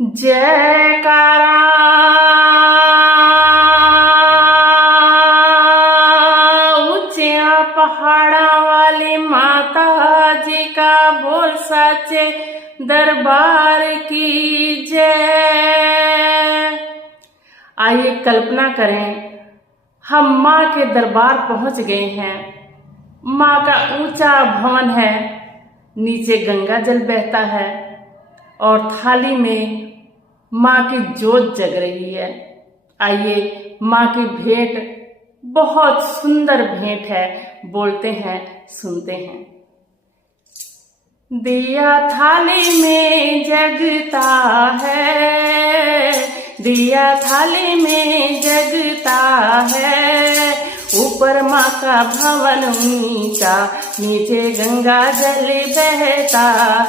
जयकारा ऊंचिया पहाड़ा वाली माता जी का बोल साचे दरबार की जय। आइए कल्पना करें, हम माँ के दरबार पहुंच गए हैं। माँ का ऊंचा भवन है, नीचे गंगा जल बहता है और थाली में माँ की जोत जग रही है। आइए, माँ की भेंट बहुत सुंदर भेंट है, बोलते हैं, सुनते हैं। दिया थाली में जगता है, दिया थाली में जगता है। ऊपर माँ का भवन ऊंचा, नीचे गंगा जल बहता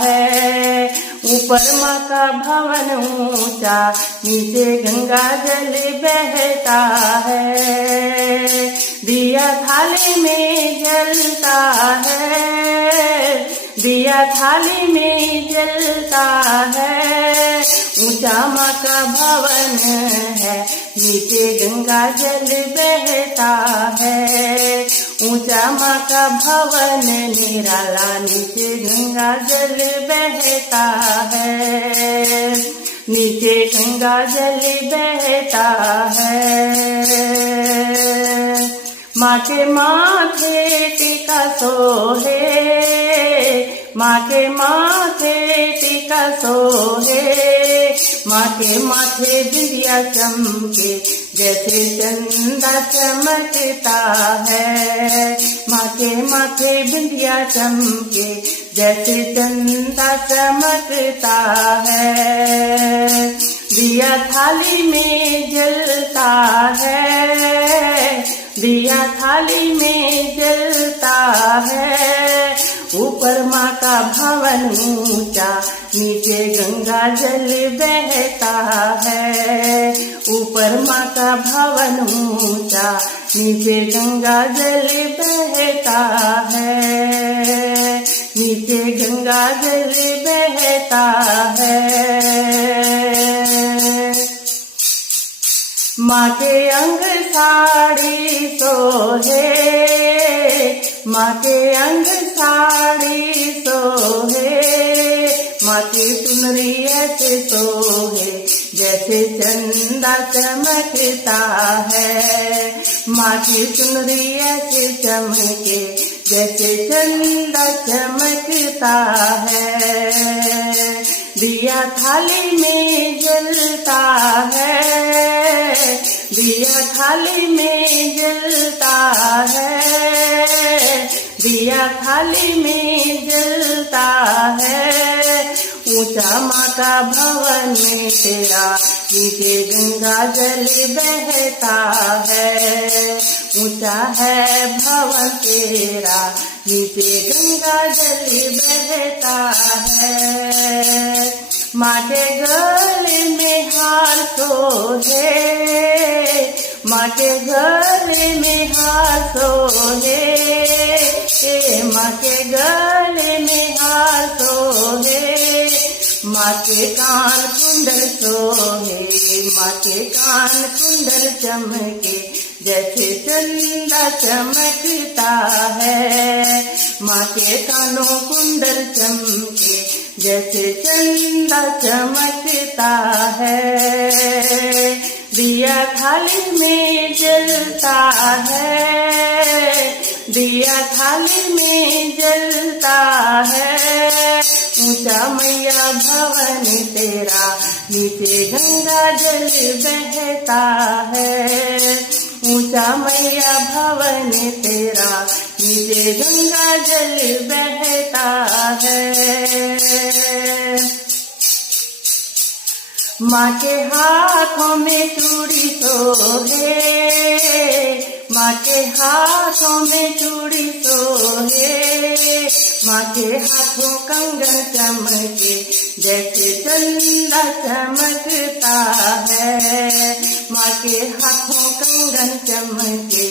है। ऊपर माँ का भवन ऊंचा, नीचे गंगा जल बहता है। दिया थाली में जलता है, दिया थाली में जलता है। ऊंचा माँ का भवन है, नीचे गंगा जल बहता है। ऊंचा माँ का भवन निराला, नीचे गंगा जल बहता है। नीचे गंगा जल बहता है। माँ के माथे टीका सोहे, माँ के माथे टीका सोहे। माँ के माथे बिंदिया चमके, जैसे चंदा चमकता है। माँ के माथे बिंदिया चमके, जैसे चंदा चमकता है। दिया थाली में जलता है, दिया थाली में जलता है। ऊपर माँ का भवन ऊंचा, नीचे गंगा जल बहता है। ऊपर माँ का भवन ऊंचा, नीचे गंगा जल बहता है। नीचे गंगा जल बहता है। माँ के अंग साड़ी सोहे, माँ के अंग साड़ी सोहे। माँ की सुनरी ऐसे सोहे, जैसे चंदा चमकता है। माँ की सुनरी ऐसे चमके, जैसे चंदा चमकता है। दिया थाली में जलता है, दिया थाली में जलता है। दिया थाली में जलता है। ऊंचा माँ का भवन में तेरा, नीचे गंगा जल बहता है। ऊंचा है भवन तेरा, नीचे गंगा जल बहता है। माँ के गले में हार सोहे, माँ के गले में हार सोहे। माँ के गले में हार सोहे। माँ के कान कुंडल सोहे, माँ के कान कुंडल चमके, जैसे चंदा चमकता है। माँ के कानों कुंडल चमके, जैसे चंदा चमकता है। दिया थाली में जलता है, दिया थाली में जलता है। ऊंचा मैया भवन तेरा, नीचे गंगा जल बहता है। ऊंचा मैया भवन तेरा, नीचे गंगा जल बहता है। माँ के हाथों में चूड़ी सोहे, माँ के हाथों में चूड़ी सोहे। माँ के हाथों कंगन चमके जैसे चंदा चमकता है। माँ के हाथों कंगन चमके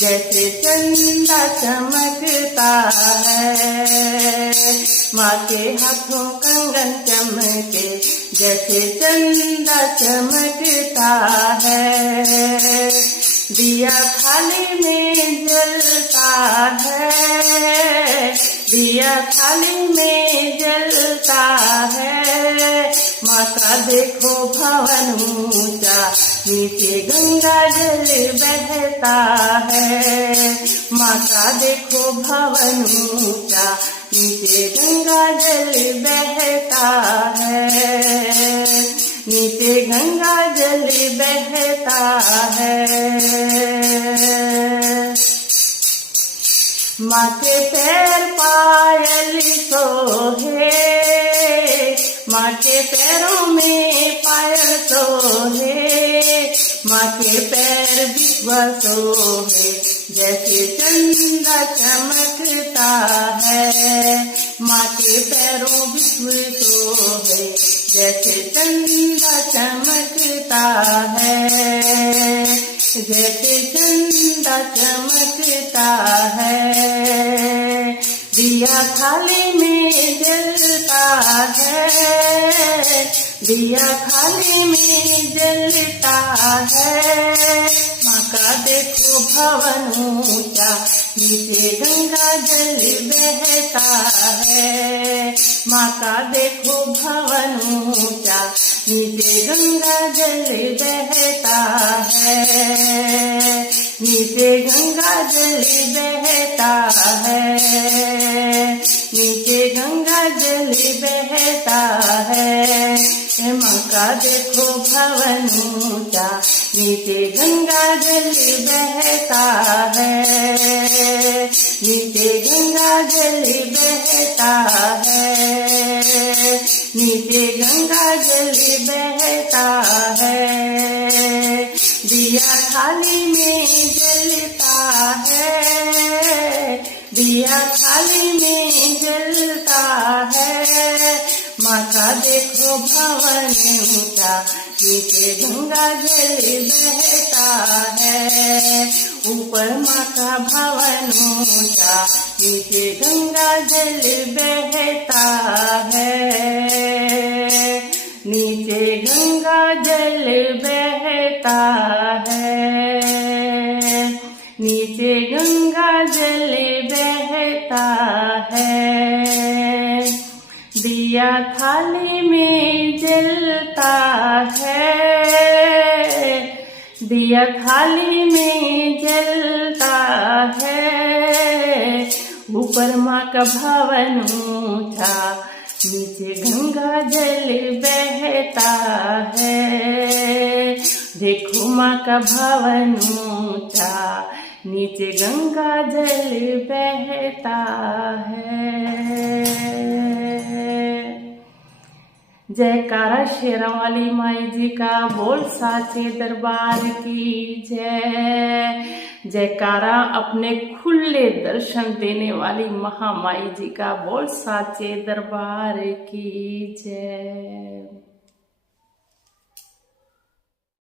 जैसे चंदा चमकता है। माँ के हाथों कंगन चमके जैसे चंदा चमकता है। दिया थाली में जलता है, दिया थाली में जलता है। माँ का देखो भवन ऊंचा, नीचे गंगा जल बहता है। माँ का देखो भवन ऊंचा, नीचे गंगा जल बहता है। नीचे गंगा जल बहता है। माँ के पैर पायल सोहे, माँ के पैरों में पायल सोहे। माँ के पैर बिछुआ सोहे जैसे चंदा चमकता है। माँ के पैरों बिछुए सोहे जैसे चंदा चमकता है, जैसे चंदा चमकता है। दिया थाली में जलता है, दिया थाली में जलता है। माँ का देखो भवन ऊंचा, नीचे गंगा जल बहता है। माँ का देखो भवन ऊंचा, नीचे गंगा जल बहता है। नीचे गंगा जल बहता है, नीचे गंगा जल बहता है। माँ का देखो भवन ऊंचा, नीचे गंगा जल बहता है। नीचे गंगा जल बहता है, नीचे गंगा जल बहता है। दिया थाली में जलता है, दिया थाली में जलता है। माँ का देखो भवन ऊंचा, नीचे गंगा जल बहता है। ऊपर माँ का भवन ऊंचा, नीचे गंगा जल बहता है। नीचे गंगा जल बहता है, नीचे गंगा जल बहता है। दिया थाली में जलता है, दिया थाली में जलता है। ऊपर माँ का भवन ऊंचा, नीचे गंगा जल बहता है। देखो माँ का भवन ऊंचा, नीचे गंगा जल बहता है। जयकारा शेरा वाली माई जी का, बोल साचे दरबार की जय। जयकारा अपने खुले दर्शन देने वाली महामाई जी का, बोल साचे दरबार की जय।